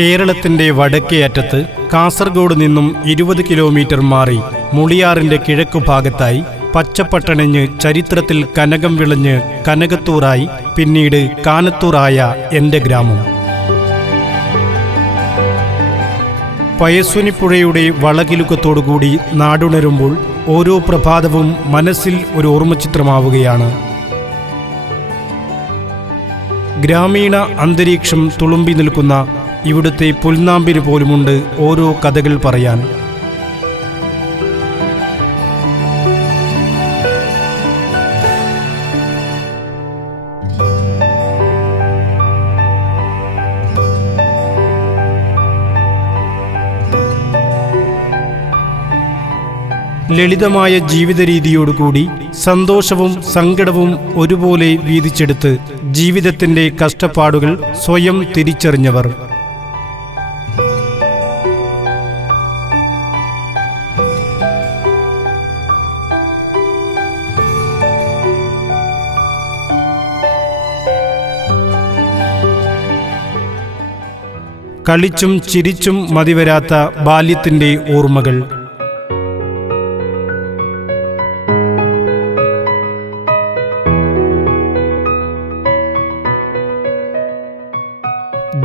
കേരളത്തിന്റെ വടക്കേ അറ്റത്ത് കാസർഗോഡ് നിന്നും 20 കിലോമീറ്റർ മാറി മുളിയാറിന്റെ കിഴക്കുഭാഗത്തായി പച്ചപ്പട്ടണിഞ്ഞ് ചരിത്രത്തിൽ കനകം വിളഞ്ഞ് കനകത്തൂറായി പിന്നീട് കാനത്തൂറായ എന്റെ ഗ്രാമം. പയസ്വിനിപ്പുഴയുടെ വളകിലുക്കത്തോടുകൂടി നാടുണരുമ്പോൾ ഓരോ പ്രഭാതവും മനസ്സിൽ ഒരു ഓർമ്മചിത്രമാവുകയാണ്. ഗ്രാമീണ അന്തരീക്ഷം തുളുമ്പി നിൽക്കുന്ന ഇവിടുത്തെ പുൽനാമ്പിന് പോലുമുണ്ട് ഓരോ കഥകൾ പറയാൻ. ലളിതമായ ജീവിത രീതിയോടുകൂടി സന്തോഷവും സങ്കടവും ഒരുപോലെ വീതിച്ചെടുത്ത് ജീവിതത്തിന്റെ കഷ്ടപ്പാടുകൾ സ്വയം തിരിച്ചറിഞ്ഞവർ. കളിച്ചും ചിരിച്ചും മതിവരാത്ത ബാല്യത്തിന്റെ ഓർമ്മകൾ.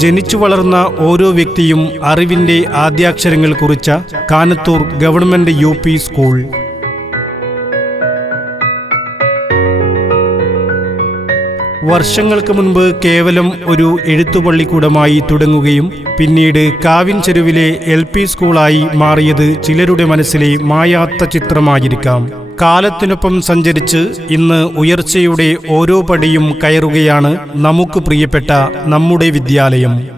ജനിച്ചു വളർന്ന ഓരോ വ്യക്തിയും അറിവിന്റെ ആദ്യാക്ഷരങ്ങൾ കുറിച്ച കാനത്തൂർ ഗവൺമെന്റ് UP സ്കൂൾ. വർഷങ്ങൾക്ക് മുൻപ് കേവലം ഒരു എഴുത്തുപള്ളിക്കൂടമായി തുടങ്ങുകയും പിന്നീട് കാവിൻ ചെരുവിലെ LP സ്കൂളായി മാറിയത് ചിലരുടെ മനസ്സിലെ മായാത്ത ചിത്രമായിരിക്കാം. കാലത്തിനൊപ്പം സഞ്ചരിച്ച് ഇന്ന് ഉയർച്ചയുടെ ഓരോ പടിയും കയറുകയാണ് നമുക്ക് പ്രിയപ്പെട്ട നമ്മുടെ വിദ്യാലയം.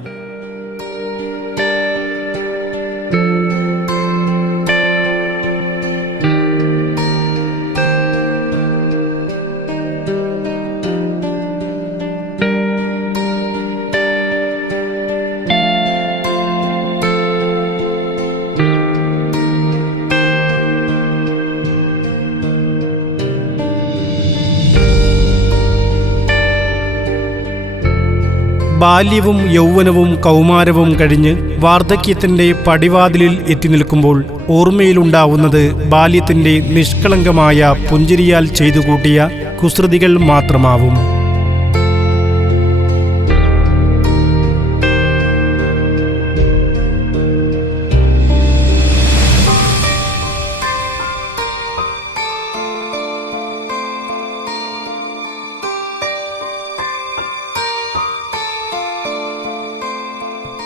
ബാല്യവും യൗവനവും കൗമാരവും കഴിഞ്ഞ് വാർദ്ധക്യത്തിന്റെ പടിവാതിലിൽ എത്തി നിൽക്കുമ്പോൾ ഓർമ്മയിലുണ്ടാവുന്നത് ബാല്യത്തിന്റെ നിഷ്കളങ്കമായ പുഞ്ചിരിയാൽ ചെയ്തുകൂട്ടിയ കുസൃതികൾ മാത്രമാവും.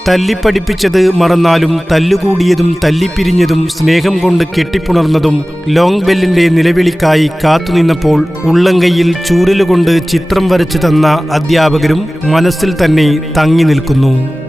തല്ലിപ്പഠിപ്പിച്ചത് മറന്നാലും തല്ലുകൂടിയതും തല്ലിപ്പിരിഞ്ഞതും സ്നേഹം കൊണ്ട് കെട്ടിപ്പുണർന്നതും ലോങ് ബെല്ലിന്റെ നിലവിളിക്കായി കാത്തുനിന്നപ്പോൾ ഉള്ളംകൈയിൽ ചൂരലുകൊണ്ട് ചിത്രം വരച്ചു തന്ന അധ്യാപകരും മനസ്സിൽ തന്നെ തങ്ങി നിൽക്കുന്നു.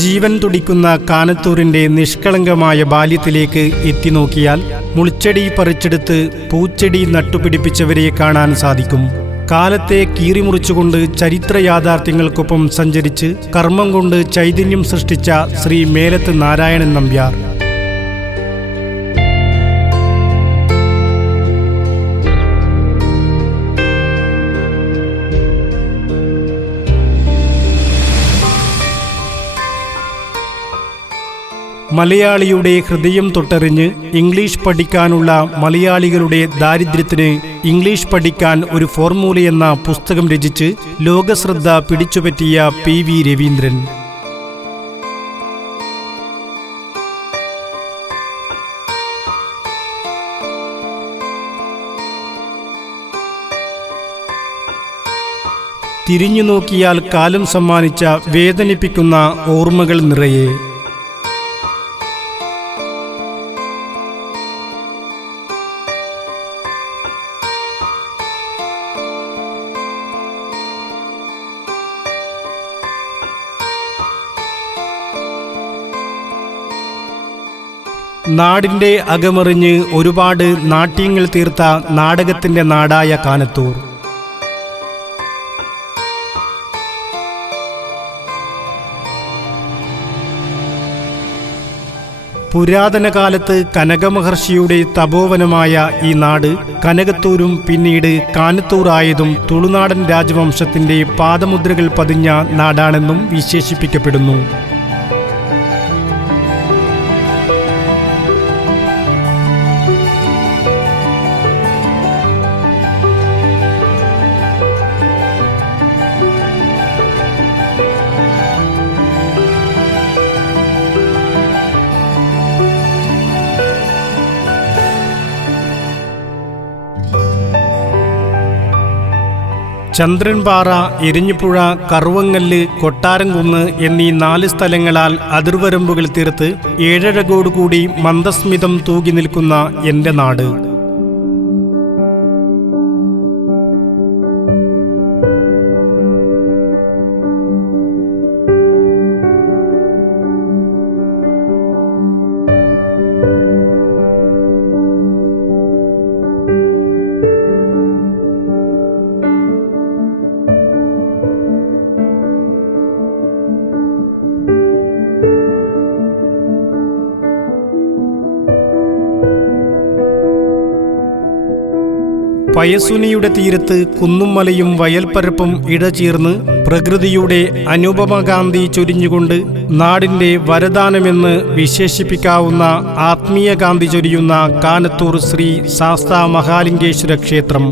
ജീവൻ തുടിക്കുന്ന കാനത്തൂരിന്റെ നിഷ്കളങ്കമായ ബാല്യത്തിലേക്ക് എത്തിനോക്കിയാൽ മുൾച്ചെടി പറിച്ചെടുത്ത് പൂച്ചെടി നട്ടുപിടിപ്പിച്ചവരെ കാണാൻ സാധിക്കും. കാലത്തെ കീറിമുറിച്ചുകൊണ്ട് ചരിത്ര യാഥാർത്ഥ്യങ്ങൾക്കൊപ്പം സഞ്ചരിച്ച് കർമ്മം കൊണ്ട് ചൈതന്യം സൃഷ്ടിച്ച ശ്രീ മേലത്ത് നാരായണൻ നമ്പ്യാർ. മലയാളിയുടെ ഹൃദയം തൊട്ടറിഞ്ഞ് ഇംഗ്ലീഷ് പഠിക്കാനുള്ള മലയാളികളുടെ ദാരിദ്ര്യത്തിന് ഇംഗ്ലീഷ് പഠിക്കാൻ ഒരു ഫോർമുലയെന്ന പുസ്തകം രചിച്ച് ലോകശ്രദ്ധ പിടിച്ചുപറ്റിയ PV രവീന്ദ്രൻ. തിരിഞ്ഞു നോക്കിയാൽ കാലം സമ്മാനിച്ച വേദനിപ്പിക്കുന്ന ഓർമ്മകൾ നിറയെ. നാടിന്റെ അകമറിഞ്ഞ് ഒരുപാട് നാട്യങ്ങൾ തീർത്ത നാടകത്തിന്റെ നാടായ കാനത്തൂർ. പുരാതന കാലത്ത് കനകമഹർഷിയുടെ തപോവനമായ ഈ നാട് കനകത്തൂരും പിന്നീട് കാനത്തൂറായതും തുളുനാടൻ രാജവംശത്തിന്റെ പാദമുദ്രകൾ പതിഞ്ഞ നാടാണെന്നും വിശേഷിപ്പിക്കപ്പെടുന്നു. ചന്ദ്രൻപാറ, എരിഞ്ഞിപ്പുഴ, കറുവങ്ങല്ല്, കൊട്ടാരംകുന്ന് എന്നീ 4 സ്ഥലങ്ങളാൽ അതിർവരമ്പുകൾ തീർത്ത് ഏഴഴകോടുകൂടി മന്ദസ്മിതം തൂകി നിൽക്കുന്ന എൻ്റെ നാട്. പയസുനിയുടെ തീരത്ത് കുന്നും മലയും വയൽപ്പരപ്പും ഇടചേർന്ന് പ്രകൃതിയുടെ അനുപമകാന്തി ചൊരിഞ്ഞുകൊണ്ട് നാടിന്റെ വരദാനമെന്ന് വിശേഷിപ്പിക്കാവുന്ന ആത്മീയകാന്തി ചൊരിയുന്ന കാനത്തൂർ ശ്രീ ശാസ്താ മഹാലിംഗേശ്വര ക്ഷേത്രം.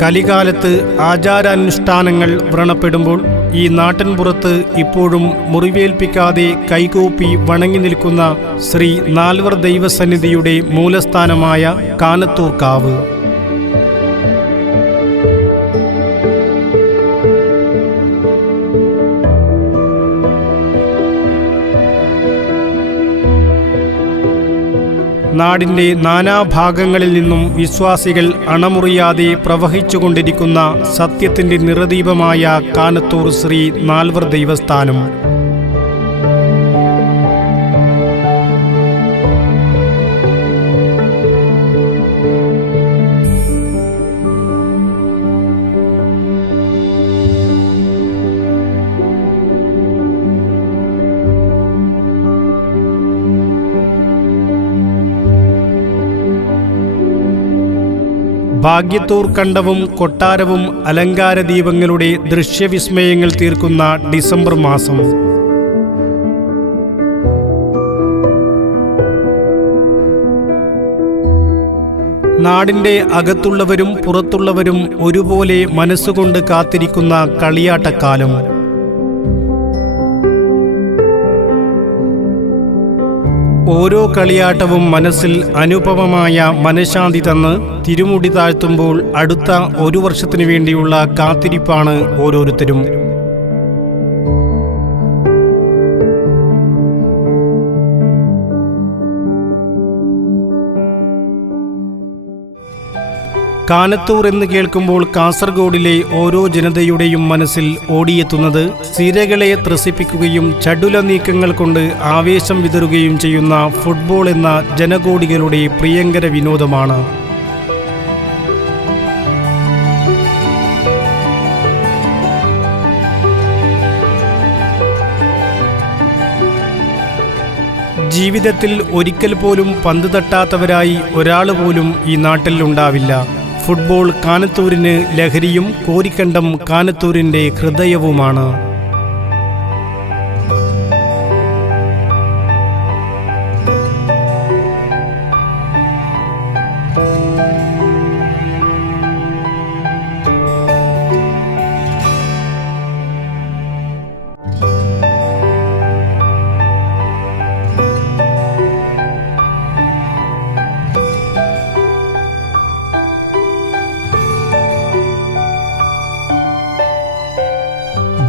കലികാലത്ത് ആചാരാനുഷ്ഠാനങ്ങൾ വ്രണപ്പെടുമ്പോൾ ഈ നാട്ടിൻപുറത്ത് ഇപ്പോഴും മുറിവേൽപ്പിക്കാതെ കൈകൂപ്പി വണങ്ങി നിൽക്കുന്ന ശ്രീ നാൽവർ ദൈവസന്നിധിയുടെ മൂലസ്ഥാനമായ കാനത്തൂർ കാവ്. നാടിൻ്റെ നാനാഭാഗങ്ങളിൽ നിന്നും വിശ്വാസികൾ അണമുറിയാതെ പ്രവഹിച്ചുകൊണ്ടിരിക്കുന്ന സത്യത്തിൻ്റെ നിറദീപമായ കാനത്തൂർ ശ്രീ നാൽവർ ദൈവസ്ഥാനം. ഭാഗ്യത്തൂർ കണ്ടവും കൊട്ടാരവും അലങ്കാര ദീപങ്ങളുടെ ദൃശ്യവിസ്മയങ്ങൾ തീർക്കുന്ന ഡിസംബർ മാസം. നാടിൻ്റെ അകത്തുള്ളവരും പുറത്തുള്ളവരും ഒരുപോലെ മനസ്സുകൊണ്ട് കാത്തിരിക്കുന്ന കളിയാട്ടക്കാലം. ഓരോ കളിയാട്ടവും മനസ്സിൽ അനുപമമായ മനഃശാന്തി തന്ന് തിരുമുടി താഴ്ത്തുമ്പോൾ അടുത്ത 1 വർഷത്തിനു വേണ്ടിയുള്ള കാത്തിരിപ്പാണ് ഓരോരുത്തരും. കാനത്തൂർ എന്ന് കേൾക്കുമ്പോൾ കാസർഗോഡിലെ ഓരോ ജനതയുടെയും മനസ്സിൽ ഓടിയെത്തുന്നത് സിരകളെ ത്രസിപ്പിക്കുകയും ചടുല നീക്കങ്ങൾ കൊണ്ട് ആവേശം വിതറുകയും ചെയ്യുന്ന ഫുട്ബോൾ എന്ന ജനകോടികളുടെ പ്രിയങ്കര വിനോദമാണ്. ജീവിതത്തിൽ ഒരിക്കൽ പോലും പന്ത് തട്ടാത്തവരായി ഒരാൾ പോലും ഈ നാട്ടിൽ ഉണ്ടാവില്ല. ഫുട്ബോൾ കാനത്തൂരിന് ലഹരിയും കോരിക്കണ്ടം കാനത്തൂരിൻ്റെ ഹൃദയവുമാണ്.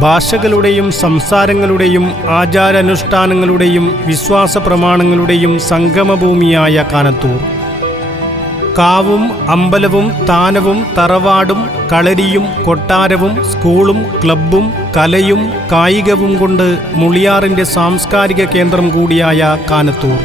ഭാഷകളുടെയും സംസാരങ്ങളുടെയും ആചാരാനുഷ്ഠാനങ്ങളുടെയും വിശ്വാസ പ്രമാണങ്ങളുടെയും സംഗമഭൂമിയായ കാനത്തൂർ. കാവും അമ്പലവും താനവും തറവാടും കളരിയും കൊട്ടാരവും സ്കൂളും ക്ലബ്ബും കലയും കായികവും കൊണ്ട് മുളിയാറിൻ്റെ സാംസ്കാരിക കേന്ദ്രം കൂടിയായ കാനത്തൂർ.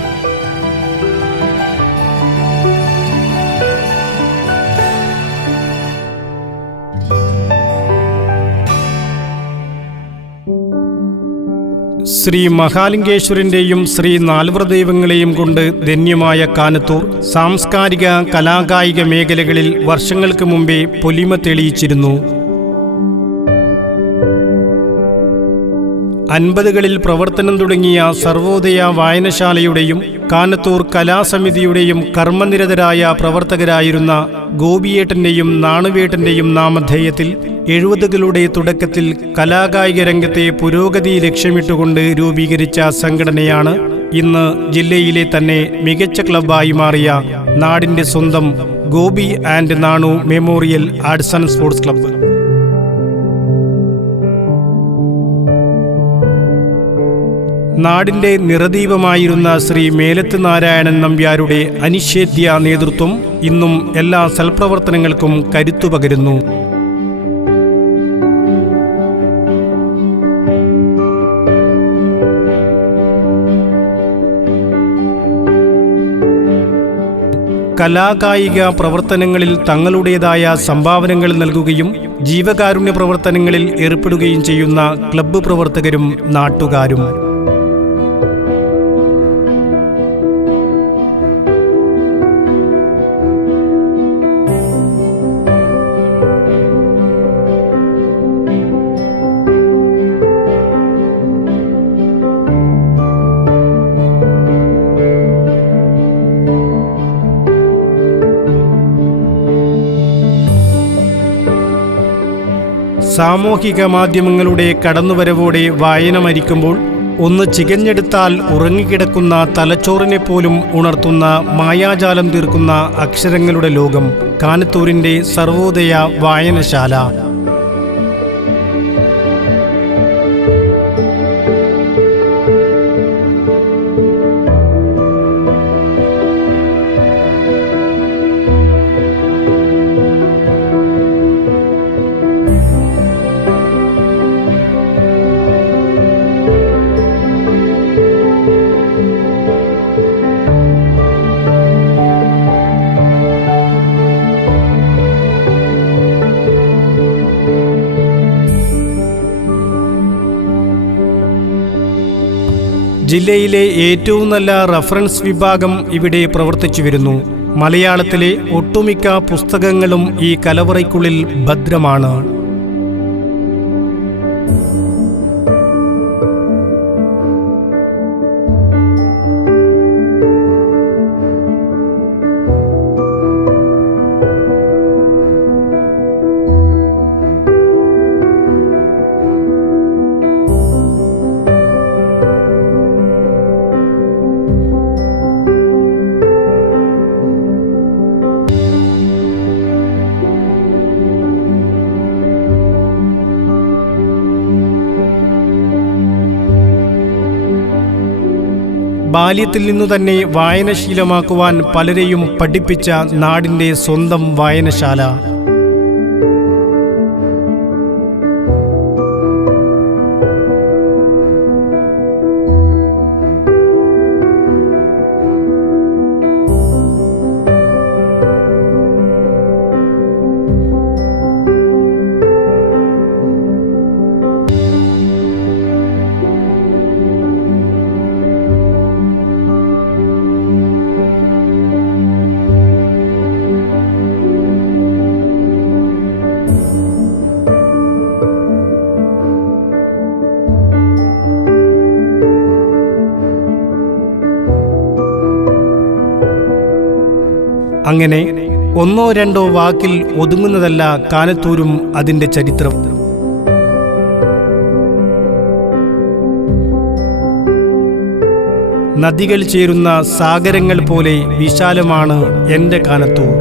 ശ്രീ മഹാലിംഗേശ്വരൻ്റെയും ശ്രീ നാൽവർ ദൈവങ്ങളെയും കൊണ്ട് ധന്യമായ കാനത്തൂർ സാംസ്കാരിക കലാകായിക മേഖലകളിൽ വർഷങ്ങൾക്ക് മുമ്പേ പൊലിമ തെളിയിച്ചിരുന്നു. 50കളിൽ പ്രവർത്തനം തുടങ്ങിയ സർവോദയ വായനശാലയുടെയും കാനത്തൂർ കലാസമിതിയുടെയും കർമ്മനിരതരായ പ്രവർത്തകരായിരുന്ന ഗോപിയേട്ടൻ്റെയും നാണുവേട്ടൻ്റെയും നാമധേയത്തിൽ 70കളുടെ തുടക്കത്തിൽ കലാകായിക രംഗത്തെ പുരോഗതി ലക്ഷ്യമിട്ടുകൊണ്ട് രൂപീകരിച്ച സംഘടനയാണ് ഇന്ന് ജില്ലയിലെ തന്നെ മികച്ച ക്ലബ്ബായി മാറിയ നാടിൻ്റെ സ്വന്തം Gopi and Nanu memorial arts and sports club. നാടിൻ്റെ നിറദീപമായിരുന്ന ശ്രീ മേലത്ത് നാരായണൻ നമ്പ്യാരുടെ അനിഷേധ്യ നേതൃത്വം ഇന്നും എല്ലാ സൽപ്രവർത്തനങ്ങൾക്കും കരുത്തു പകരുന്നു. കലാകായിക പ്രവർത്തനങ്ങളിൽ തങ്ങളുടേതായ സംഭാവനകൾ നൽകുകയും ജീവകാരുണ്യ പ്രവർത്തനങ്ങളിൽ ഏർപ്പെടുകയും ചെയ്യുന്ന ക്ലബ്ബ് പ്രവർത്തകരും നാട്ടുകാരും. സാമൂഹിക മാധ്യമങ്ങളുടെ കടന്നുവരവോടെ വായന മരിക്കുമ്പോൾ ഒന്ന് ചികഞ്ഞെടുത്താൽ ഉറങ്ങിക്കിടക്കുന്ന തലച്ചോറിനെ പോലും ഉണർത്തുന്ന മായാജാലം തീർക്കുന്ന അക്ഷരങ്ങളുടെ ലോകം കാനത്തൂരിൻ്റെ സർവോദയ വായനശാല. ജില്ലയിലെ ഏറ്റവും നല്ല റഫറൻസ് വിഭാഗം ഇവിടെ പ്രവർത്തിച്ചു വരുന്നു. മലയാളത്തിലെ ഒട്ടുമിക്ക പുസ്തകങ്ങളും ഈ കലവറയ്ക്കുള്ളിൽ ഭദ്രമാണ്. ബാല്യത്തിൽ നിന്നു തന്നെ വായനശീലമാക്കുവാൻ പലരെയും പഠിപ്പിച്ച നാടിൻ്റെ സ്വന്തം വായനശാല. അങ്ങനെ ഒന്നോ രണ്ടോ വാക്കിൽ ഒതുങ്ങുന്നതല്ല കാനത്തൂരും അതിൻ്റെ ചരിത്രം. നദികൾ ചേരുന്ന സാഗരങ്ങൾ പോലെ വിശാലമാണ് എൻ്റെ കാനത്തൂർ.